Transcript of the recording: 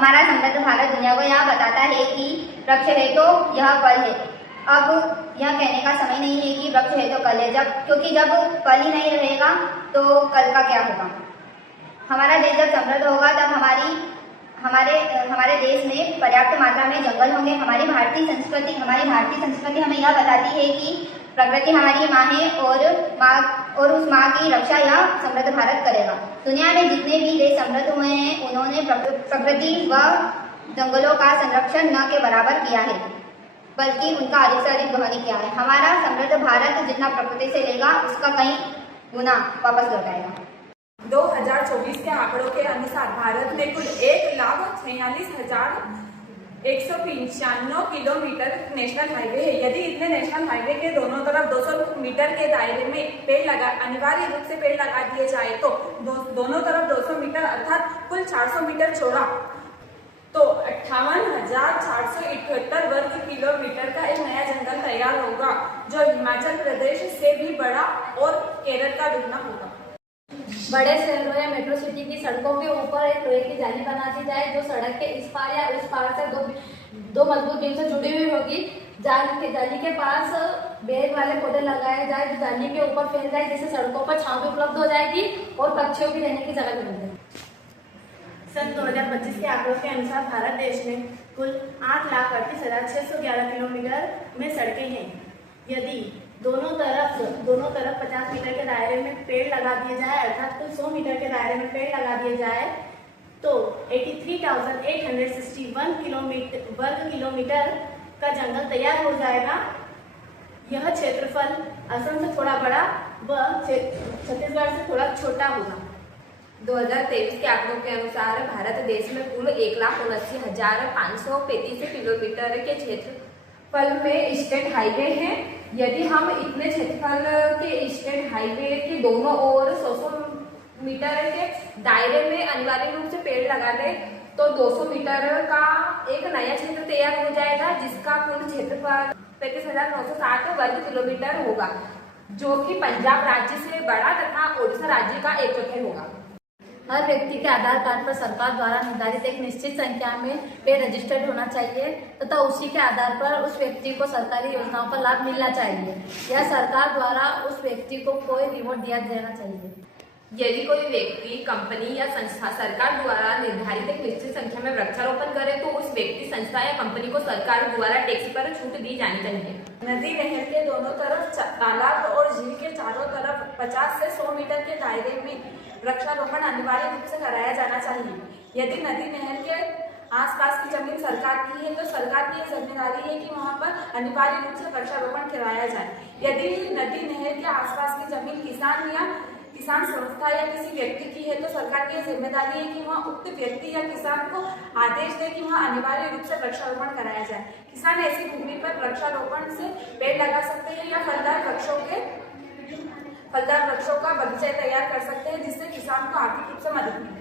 हमारा समृद्ध भारत दुनिया को यह बताता है कि वृक्ष है तो यह कल है। अब यह कहने का समय नहीं है कि वृक्ष है तो कल है, क्योंकि जब कल ही नहीं रहेगा तो कल का क्या होगा। हमारा देश जब समृद्ध होगा तब हमारे देश में पर्याप्त मात्रा में जंगल होंगे। हमारी भारतीय संस्कृति हमें यह बताती है कि प्रकृति हमारी माँ है और उस माँ की रक्षा यह समृद्ध भारत करेगा। दुनिया में जितने भी देश समृद्ध हुए हैं उन्होंने प्रकृति व जंगलों का संरक्षण न के बराबर किया है, बल्कि उनका अधिक से अधिक दोहन किया है। हमारा समृद्ध भारत जितना प्रकृति से लेगा उसका कई गुना वापस लौटाएगा। 2024 के आंकड़ों के अनुसार भारत में कुल 1,46,195 किलोमीटर नेशनल हाईवे है। यदि इतने नेशनल हाईवे के दोनों तरफ 200 मीटर के दायरे में अनिवार्य रूप से पेड़ लगा दिए जाए तो दोनों तरफ 200 मीटर अर्थात कुल 400 मीटर चौड़ा तो 58,478 वर्ग किलोमीटर का एक नया जंगल तैयार होगा, जो हिमाचल प्रदेश से भी बड़ा और केरल का दुगना होगा। बड़े शहरों या मेट्रो सिटी की सड़कों के ऊपर एक लोहे की जाली बना दी जाए जो सड़क के इस पार या उस पार से दो मजबूत बीम से जुड़ी हुई होगी। जाली के पास बेल वाले पौधे लगाए जाए जो जाली के ऊपर फैल जाए, जिससे सड़कों पर छांव भी उपलब्ध हो जाएगी और पक्षियों की रहने की जगह भी मिल जाएगी। सन 2025 के आंकड़ों के अनुसार भारत देश में कुल 8,38,611 किलोमीटर में सड़कें हैं। यदि दोनों तरफ 50 मीटर के दायरे में पेड़ लगा दिए जाए अर्थात कुल 100 मीटर के दायरे में पेड़ लगा दिए जाए तो 83,861 वर्ग किलोमीटर का जंगल तैयार हो जाएगा। यह क्षेत्रफल असम से थोड़ा बड़ा व छत्तीसगढ़ से थोड़ा छोटा होगा। 2023 के आंकड़ों के अनुसार भारत देश में कुल 1,79,535 किलोमीटर के क्षेत्रफल में स्टेट हाईवे हैं। यदि हम इतने क्षेत्रफल के स्टेट हाईवे के दोनों ओर 100 मीटर के दायरे में अनिवार्य रूप से पेड़ लगा दें तो 200 मीटर का एक नया क्षेत्र तैयार हो जाएगा, जिसका कुल क्षेत्रफल 35,960 वर्ग किलोमीटर होगा, जो कि पंजाब राज्य से बड़ा तथा ओडिशा राज्य का 1/4 होगा। हर व्यक्ति के आधार कार्ड पर सरकार द्वारा निर्धारित एक निश्चित संख्या में पेड़ रजिस्टर्ड होना चाहिए तथा उसी के आधार पर उस व्यक्ति को सरकारी योजनाओं का लाभ मिलना चाहिए या सरकार द्वारा उस व्यक्ति को कोई रिवॉर्ड दिया जाना चाहिए। यदि कोई व्यक्ति, कंपनी या संस्था सरकार द्वारा निर्धारित एक निश्चित संख्या में वृक्षारोपण करे तो उस व्यक्ति, संस्था या कंपनी को सरकार द्वारा टैक्स पर छूट दी जानी चाहिए। नदी नहर के दोनों तरफ, तालाब और झील के चारों तरफ 50 से 100 मीटर के दायरे में वृक्षारोपण अनिवार्य रूप से कराया जाना चाहिए। यदि नदी नहर के आसपास की जमीन सरकार की है तो सरकार की जिम्मेदारी है कि वहां पर अनिवार्य रूप से वृक्षारोपण कराया जाए। यदि नदी नहर के आसपास की जमीन किसान संस्था या किसी व्यक्ति की है तो सरकार की जिम्मेदारी है कि वहाँ उक्त व्यक्ति या किसान को आदेश दे कि वहाँ अनिवार्य रूप से वृक्षारोपण कराया जाए। किसान ऐसी भूमि पर वृक्षारोपण से पेड़ लगा सकते हैं या फलदार वृक्षों का बगीचा तैयार कर सकते हैं, जिससे किसान को आर्थिक रूप से मदद मिले।